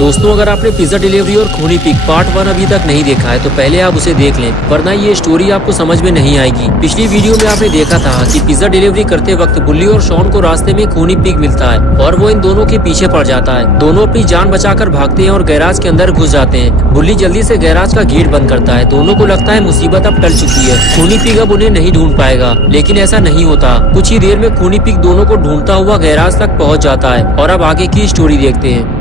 दोस्तों, अगर आपने पिज्जा डिलीवरी और खूनी पिग पार्ट 1 अभी तक नहीं देखा है तो पहले आप उसे देख लें, वरना ये स्टोरी आपको समझ में नहीं आएगी। पिछली वीडियो में आपने देखा था कि पिज्जा डिलीवरी करते वक्त बुल्ली और शॉन को रास्ते में खूनी पिग मिलता है और वो इन दोनों के पीछे पड़ जाता है। दोनों अपनी जान बचाकर भागते हैं और गैराज के अंदर घुस जाते हैं। बुल्ली जल्दी से गैराज का गेट बंद करता है। दोनों को लगता है मुसीबत अब टल चुकी है, खूनी पिग अब उन्हें नहीं ढूंढ पाएगा, लेकिन ऐसा नहीं होता। कुछ ही देर में खूनी पिग दोनों को ढूंढता हुआ गैराज तक पहुँच जाता है और अब आगे की स्टोरी देखते हैं।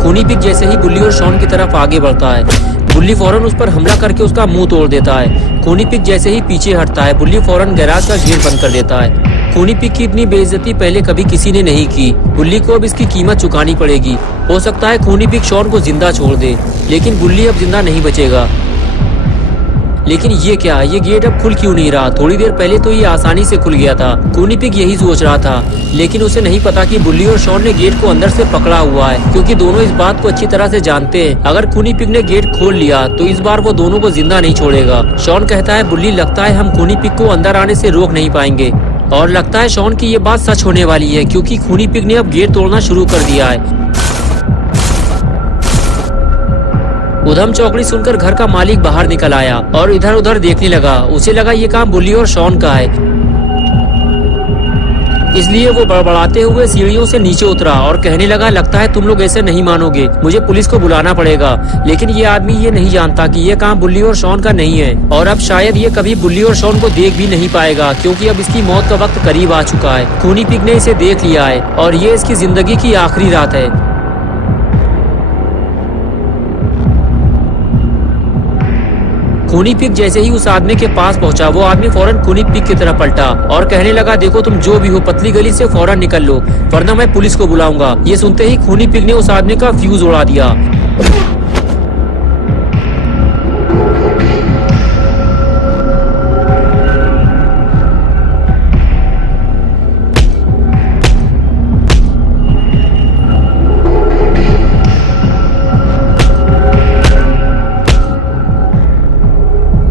खूनी पिग जैसे ही बुल्ली और शॉन की तरफ आगे बढ़ता है, बुल्ली फौरन उस पर हमला करके उसका मुंह तोड़ देता है। खूनी पिग जैसे ही पीछे हटता है, बुल्ली फौरन गैराज का गेट बंद कर देता है। खूनी पिग की इतनी बेइज्जती पहले कभी किसी ने नहीं की। बुल्ली को अब इसकी कीमत चुकानी पड़ेगी। हो सकता है खूनी पिग शॉन को जिंदा छोड़ दे, लेकिन बुल्ली अब जिंदा नहीं बचेगा। लेकिन ये क्या, ये गेट अब खुल क्यों नहीं रहा? थोड़ी देर पहले तो ये आसानी से खुल गया था। खूनी पिग यही सोच रहा था, लेकिन उसे नहीं पता कि बुल्ली और शॉन ने गेट को अंदर से पकड़ा हुआ है, क्योंकि दोनों इस बात को अच्छी तरह से जानते हैं। अगर खूनी पिग ने गेट खोल लिया तो इस बार वो दोनों को जिंदा नहीं छोड़ेगा। शॉन कहता है, बुल्ली लगता है हम खूनी पिग को अंदर आने से रोक नहीं पाएंगे। और लगता है शॉन की ये बात सच होने वाली है, क्योंकि खूनी पिग ने अब गेट तोड़ना शुरू कर दिया है। उधम चौकड़ी सुनकर घर का मालिक बाहर निकल आया और इधर उधर देखने लगा। उसे लगा ये काम बुल्ली और शॉन का है, इसलिए वो बड़बड़ाते हुए सीढ़ियों से नीचे उतरा और कहने लगा, लगता है तुम लोग ऐसे नहीं मानोगे, मुझे पुलिस को बुलाना पड़ेगा। लेकिन ये आदमी ये नहीं जानता कि ये काम बुल्ली और शॉन का नहीं है, और अब शायद ये कभी बुल्ली और शॉन को देख भी नहीं पाएगा, क्योंकि अब इसकी मौत का वक्त करीब आ चुका है। खूनी पिग ने इसे देख लिया है और ये इसकी जिंदगी की आखिरी रात है। खूनी पिग जैसे ही उस आदमी के पास पहुंचा, वो आदमी फौरन खूनी पिग की तरफ पलटा और कहने लगा, देखो तुम जो भी हो, पतली गली से फौरन निकल लो, वरना मैं पुलिस को बुलाऊंगा। ये सुनते ही खूनी पिग ने उस आदमी का फ्यूज उड़ा दिया।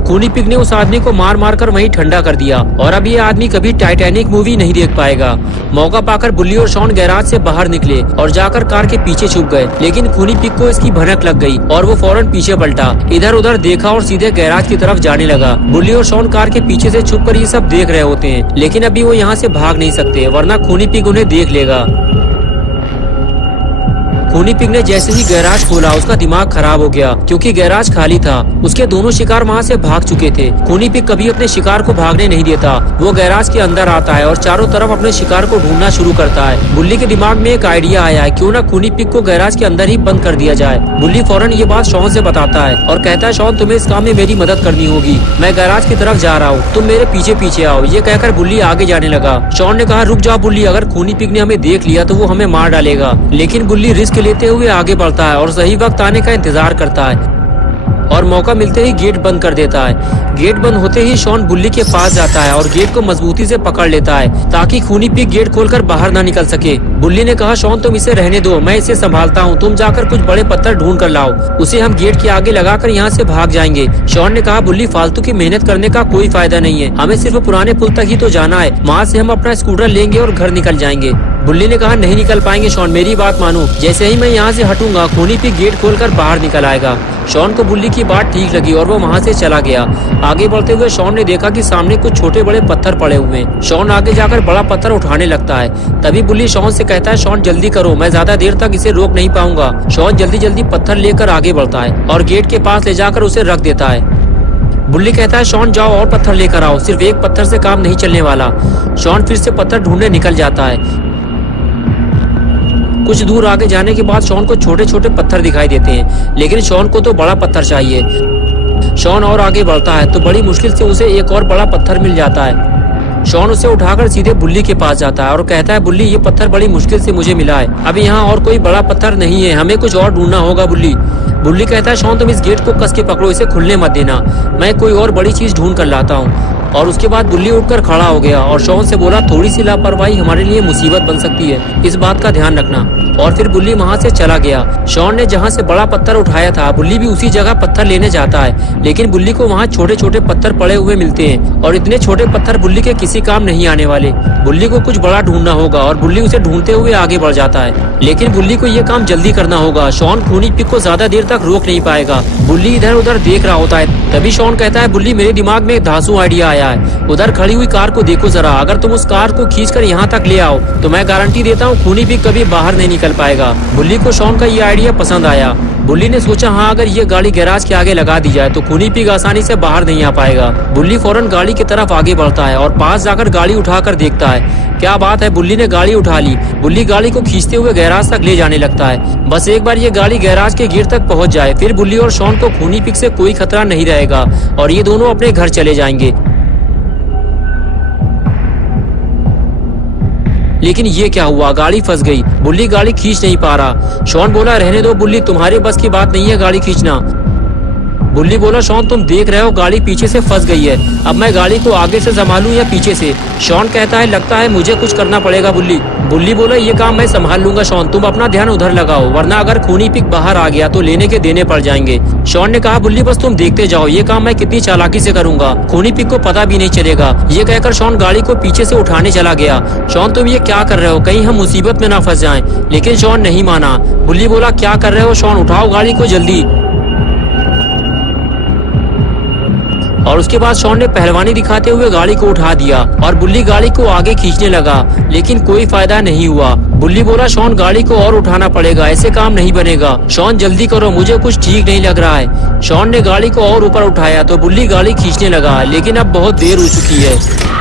खूनी पिग ने उस आदमी को मार मार कर वहीं ठंडा कर दिया और अब ये आदमी कभी टाइटैनिक मूवी नहीं देख पाएगा। मौका पाकर बुल्ली और शॉन गैराज से बाहर निकले और जाकर कार के पीछे छुप गए, लेकिन खूनी पिग को इसकी भनक लग गई और वो फौरन पीछे पलटा, इधर उधर देखा और सीधे गैराज की तरफ जाने लगा। बुल्ली और शॉन कार के पीछे से छुपकर ये सब देख रहे होते हैं, लेकिन अभी वो यहाँ से भाग नहीं सकते, वरना खूनी पिग उन्हें देख लेगा। खूनी पिग ने जैसे ही गैराज खोला, उसका दिमाग खराब हो गया, क्योंकि गैराज खाली था। उसके दोनों शिकार वहाँ से भाग चुके थे। खूनी पिग कभी अपने शिकार को भागने नहीं देता। वो गैराज के अंदर आता है और चारों तरफ अपने शिकार को ढूंढना शुरू करता है। बुल्ली के दिमाग में एक आइडिया आया है, क्यों ना खूनी पिग को गैराज के अंदर ही बंद कर दिया जाए। बुल्ली फौरन ये बात शॉन से बताता है और कहता है, शॉन तुम्हें इस काम में मेरी मदद करनी होगी, मैं गैराज की तरफ जा रहा हूँ, तुम मेरे पीछे पीछे आओ। ये कहकर बुल्ली आगे जाने लगा। शॉन ने कहा, रुक जाओ बुल्ली, अगर खूनी पिग ने हमें देख लिया तो वो हमें मार डालेगा। लेकिन बुल्ली रिस्क लेते हुए आगे बढ़ता है और सही वक्त आने का इंतजार करता है और मौका मिलते ही गेट बंद कर देता है। गेट बंद होते ही शॉन बुल्ली के पास जाता है और गेट को मजबूती से पकड़ लेता है, ताकि खूनी पिग गेट खोलकर बाहर ना निकल सके। बुल्ली ने कहा, शॉन तुम इसे रहने दो, मैं इसे संभालता हूँ, तुम जाकर कुछ बड़े पत्थर ढूंढ कर लाओ, उसे हम गेट के आगे लगाकर यहाँ से भाग जाएंगे। शॉन ने कहा, बुल्ली फालतू की मेहनत करने का कोई फायदा नहीं है, हमें सिर्फ पुराने पुल तक ही तो जाना है, वहाँ से हम अपना स्कूटर लेंगे और घर निकल जाएंगे। बुल्ली ने कहा, नहीं निकल पाएंगे शॉन, मेरी बात मानो, जैसे ही मैं यहाँ से हटूंगा खूनी पिग गेट खोलकर बाहर निकल आएगा। शॉन को बुल्ली की बात ठीक लगी और वो वहाँ से चला गया। आगे बढ़ते हुए शॉन ने देखा कि सामने कुछ छोटे बड़े पत्थर पड़े हुए हैं। शॉन आगे जाकर बड़ा पत्थर उठाने लगता है। तभी बुल्ली शॉन से कहता है, शॉन जल्दी करो, मैं ज्यादा देर तक इसे रोक नहीं पाऊंगा। शॉन जल्दी जल्दी पत्थर लेकर आगे बढ़ता है और गेट के पास ले जाकर उसे रख देता है। बुल्ली कहता है, शॉन जाओ और पत्थर लेकर आओ, सिर्फ एक पत्थर से काम नहीं चलने वाला। शॉन फिर से पत्थर ढूंढने निकल जाता है। कुछ दूर आगे जाने के बाद शॉन को छोटे छोटे पत्थर दिखाई देते हैं, लेकिन शॉन को तो बड़ा पत्थर चाहिए। शॉन और आगे बढ़ता है तो बड़ी मुश्किल से उसे एक और बड़ा पत्थर मिल जाता है। शॉन उसे उठाकर सीधे बुल्ली के पास जाता है और कहता है, बुल्ली ये पत्थर बड़ी मुश्किल से मुझे मिला है, अभी यहाँ और कोई बड़ा पत्थर नहीं है, हमें कुछ और ढूंढना होगा बुल्ली। बुल्ली कहता है, शॉन तुम इस गेट को कस के पकड़ो, इसे खुलने मत देना, मैं कोई और बड़ी चीज ढूंढ कर लाता हूँ। और उसके बाद बुल्ली उठकर खड़ा हो गया और शॉन से बोला, थोड़ी सी लापरवाही हमारे लिए मुसीबत बन सकती है, इस बात का ध्यान रखना। और फिर बुल्ली वहाँ से चला गया। शॉन ने जहाँ से बड़ा पत्थर उठाया था, बुल्ली भी उसी जगह पत्थर लेने जाता है, लेकिन बुल्ली को वहाँ छोटे छोटे पत्थर पड़े हुए मिलते हैं और इतने छोटे पत्थर बुल्ली के किसी काम नहीं आने वाले। बुल्ली को कुछ बड़ा ढूंढना होगा और बुल्ली उसे ढूंढते हुए आगे बढ़ जाता है, लेकिन बुल्ली को ये काम जल्दी करना होगा। शॉन खूनी पिग को ज्यादा देर तक रोक नहीं पाएगा। बुल्ली इधर उधर देख रहा होता है, तभी शॉन कहता है, बुल्ली मेरे दिमाग में एक धांसू आइडिया आया है, उधर खड़ी हुई कार को देखो जरा, अगर तुम उस कार को खींचकर यहाँ तक ले आओ तो मैं गारंटी देता हूँ खूनी पिग कभी बाहर नहीं निकल पाएगा। बुल्ली को शॉन का ये आइडिया पसंद आया। बुल्ली ने सोचा, हाँ अगर ये गाड़ी गैराज के आगे लगा दी जाए तो खूनी पिग आसानी से बाहर नहीं आ पाएगा। बुल्ली फौरन गाड़ी की तरफ आगे बढ़ता है और पास जाकर गाड़ी उठाकर देखता है। क्या बात है, बुल्ली ने गाड़ी उठा ली। बुल्ली गाड़ी को खींचते हुए गैराज तक ले जाने लगता है। बस एक बार ये गाड़ी गैराज के गेट तक पहुंच जाए, फिर बुल्ली और शॉन को खूनी पिग से कोई खतरा नहीं रहेगा और ये दोनों अपने घर चले जाएंगे। लेकिन ये क्या हुआ, गाड़ी फंस गई। बुल्ली गाड़ी खींच नहीं पा रहा। शॉन बोला, रहने दो बुल्ली, तुम्हारे बस की बात नहीं है गाड़ी खींचना। बुल्ली बोला, शॉन तुम देख रहे हो गाड़ी पीछे से फंस गई है, अब मैं गाड़ी को आगे से संभालूं या पीछे से। शॉन कहता है, लगता है मुझे कुछ करना पड़ेगा बुल्ली। बुल्ली बोला, ये काम मैं संभाल लूंगा शॉन, तुम अपना ध्यान उधर लगाओ, वरना अगर खूनी पिग बाहर आ गया तो लेने के देने पड़ जाएंगे। शॉन ने कहा, बुल्ली बस तुम देखते जाओ, ये काम मैं कितनी चालाकी से करूंगा, खूनी पिग को पता भी नहीं चलेगा। ये कहकर शॉन गाड़ी को पीछे से उठाने चला गया। शॉन तुम ये क्या कर रहे हो, कहीं हम मुसीबत में ना फंस जाएं। लेकिन शॉन नहीं माना। बुल्ली बोला, क्या कर रहे हो शॉन, उठाओ गाड़ी को जल्दी। और उसके बाद शॉन ने पहलवानी दिखाते हुए गाड़ी को उठा दिया और बुल्ली गाड़ी को आगे खींचने लगा, लेकिन कोई फायदा नहीं हुआ। बुल्ली बोला, शॉन गाड़ी को और उठाना पड़ेगा, ऐसे काम नहीं बनेगा। शॉन जल्दी करो, मुझे कुछ ठीक नहीं लग रहा है। शॉन ने गाड़ी को और ऊपर उठाया तो बुल्ली गाड़ी खींचने लगा, लेकिन अब बहुत देर हो चुकी है।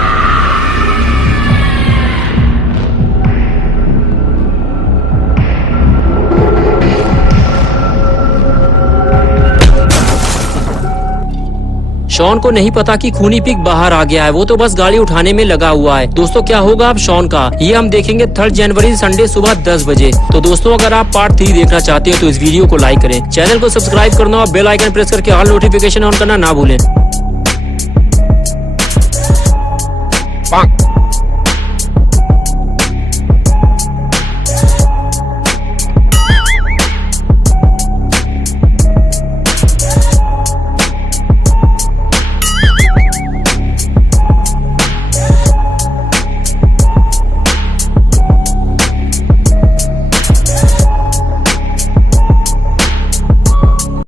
शॉन को नहीं पता कि खूनी पिग बाहर आ गया है, वो तो बस गाड़ी उठाने में लगा हुआ है। दोस्तों क्या होगा अब शॉन का, ये हम देखेंगे 3 जनवरी संडे सुबह 10 बजे। तो दोस्तों अगर आप पार्ट 3 देखना चाहते हैं तो इस वीडियो को लाइक करें, चैनल को सब्सक्राइब करना और बेल आइकन प्रेस करके ऑल नोटिफिकेशन ऑन करना ना भूलें।